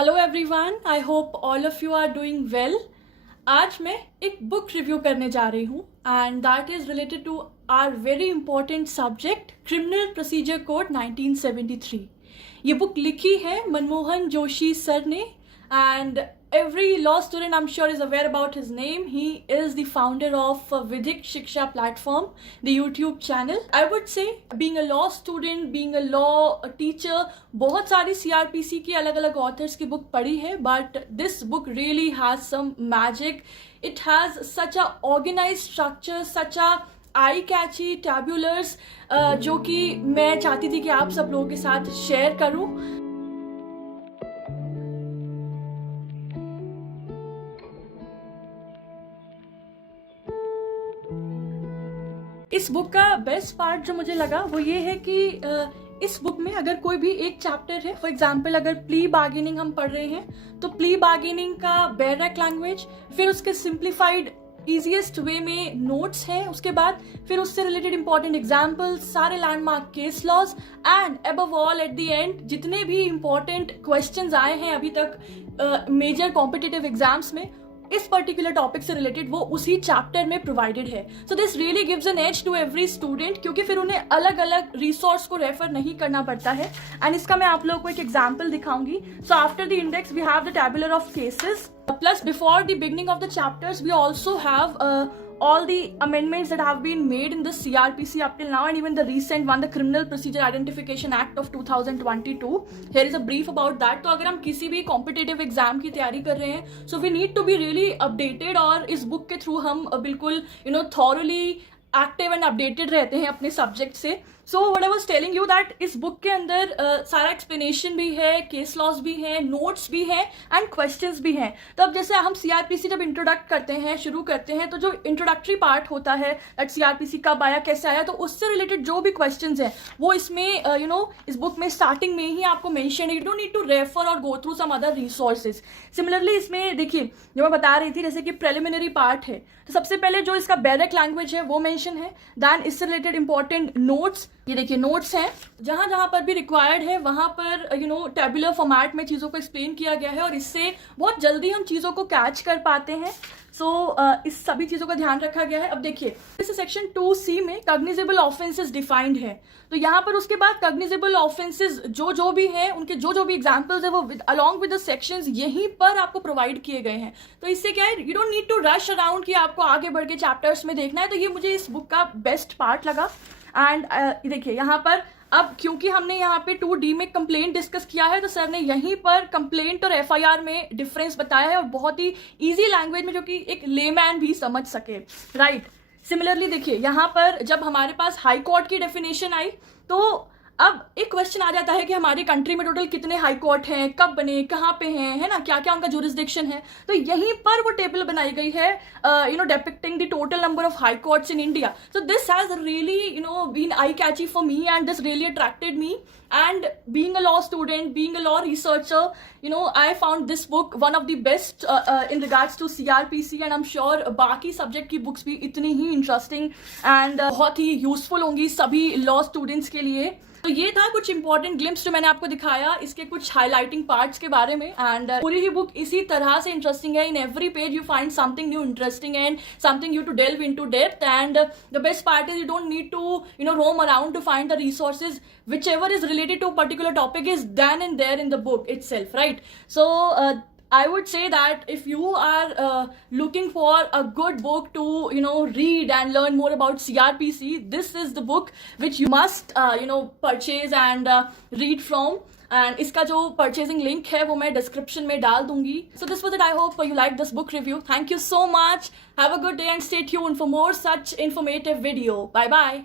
Hello everyone, I hope all of you are doing well. आज मैं एक book review करने जा रही हूँ and that is related to our very important subject criminal procedure code 1973। ये बुक लिखी है मनमोहन जोशी सर ने and every law student I'm sure is aware about his name. He is the founder of Vidhik Shiksha platform, the YouTube channel. I would say being a law student, being a law teacher, बहुत सारी CRPC की अलग अलग authors की book पढ़ी है, but this book really has some magic. It has such a organized structure, such a आई कैची टैब्यूलर्स जो कि मैं चाहती थी कि आप सब लोगों के साथ शेयर करूं। इस बुक का बेस्ट पार्ट जो मुझे लगा वो ये है कि इस बुक में अगर कोई भी एक चैप्टर है, फॉर एग्जाम्पल अगर प्ली बार्गेनिंग हम पढ़ रहे हैं तो प्ली बार्गेनिंग का बैरक लैंग्वेज, फिर उसके सिंप्लीफाइड ईजीएस्ट वे में नोट्स हैं, उसके बाद फिर उससे रिलेटेड इंपॉर्टेंट एग्जाम्पल्स, सारे landmark case laws and above all at the end जितने भी इंपॉर्टेंट क्वेश्चंस आए हैं अभी तक मेजर कॉम्पिटिटिव एग्जाम्स में इस पर्टिकुलर टॉपिक से रिलेटेड वो उसी चैप्टर में प्रोवाइडेड है। So this really gives an edge to every student, क्योंकि फिर उन्हें अलग अलग रिसोर्स को रेफर नहीं करना पड़ता है। एंड इसका मैं आप लोगों को एक एग्जाम्पल दिखाऊंगी। So after the index we have the tabular of cases, plus before the beginning of the chapters we also have all the amendments that have been made in the CRPC up till now, and even the recent one, the Criminal Procedure Identification Act of 2022. Here is a brief about that. तो अगर हम किसी भी competitive exam की तैयारी कर रहे हैं, so we need to be really updated, और इस बुक के थ्रू हम बिल्कुल thoroughly एक्टिव एंड अपडेटेड रहते हैं अपने सब्जेक्ट से। So what I was telling you that इस बुक के अंदर सारा एक्सप्लेनेशन भी है, केस लॉज भी है, नोट्स भी हैं एंड क्वेश्चंस भी हैं। तो अब जैसे हम सीआरपीसी जब इंट्रोडक्ट करते हैं, शुरू करते हैं, तो जो इंट्रोडक्टरी पार्ट होता है दैट सीआरपीसी कब आया, कैसे आया, तो उससे रिलेटेड जो भी क्वेश्चंस हैं वो इसमें इस बुक में स्टार्टिंग में ही आपको मेंशन है। You don't need to refer और go through some other resources. Similarly इसमें देखिए जो मैं बता रही थी, जैसे कि प्रिलिमिनरी पार्ट है, तो सबसे पहले जो इसका बैरक लैंग्वेज है वो मेंशन है, देन इससे रिलेटेड इंपॉर्टेंट नोट्स, ये देखिए नोट्स हैं, जहां जहां पर भी रिक्वायर्ड है वहां पर टेबुलर फॉर्मेट में चीजों को एक्सप्लेन किया गया है और इससे बहुत जल्दी हम चीजों को कैच कर पाते हैं। इस सभी चीजों का ध्यान रखा गया है। अब देखिए इस सेक्शन 2C में कॉग्निजेबल ऑफेंसेस डिफाइंड है, तो यहाँ पर उसके बाद कॉग्निजेबल ऑफेंसेस जो भी हैं, उनके जो भी एग्जांपल्स है वो अलॉन्ग विद द सेक्शंस यहीं पर आपको प्रोवाइड किए गए हैं। तो इससे क्या है, you don't need to rush around कि आपको आगे बढ़ के चैप्टर्स में देखना है। तो ये मुझे इस बुक का बेस्ट पार्ट लगा। एंड देखिए यहाँ पर अब क्योंकि हमने यहाँ पे 2D में कंप्लेंट डिस्कस किया है, तो सर ने यहीं पर कंप्लेंट और एफआईआर में डिफरेंस बताया है, और बहुत ही इजी लैंग्वेज में जो कि एक लेमैन भी समझ सके, राइट। सिमिलरली देखिए यहाँ पर जब हमारे पास हाई कोर्ट की डेफिनेशन आई, तो अब एक क्वेश्चन आ जाता है कि हमारी कंट्री में टोटल कितने हाई कोर्ट हैं, कब बने, कहाँ पे हैं, है ना, क्या क्या उनका जुरिस्डिक्शन है। तो यहीं पर वो टेबल बनाई गई है depicting the total number of high courts in India. So this has really been eye catchy for me and this really attracted me, and being a law student, being a law researcher, I found this book one of the best in regards to CRPC, and I'm sure बाकी subject की books भी इतनी ही interesting and बहुत ही useful होंगी सभी law students के लिए। तो ये था कुछ इंपॉर्टेंट ग्लिम्स जो मैंने आपको दिखाया इसके कुछ हाईलाइटिंग पार्ट्स के बारे में, एंड पूरी ही बुक इसी तरह से इंटरेस्टिंग है। In every page you find something new interesting and something you to delve into depth, and the best part is you don't need to roam around to find the resources. Whichever is related to a particular topic is then and there in the book itself, right? So I would say that if you are looking for a good book to read and learn more about CRPC, this is the book which you must purchase and read from. And इसका जो purchasing link है वो मैं description में डाल दूंगी. So this was it. I hope you liked this book review. Thank you so much. Have a good day and stay tuned for more such informative video. Bye bye.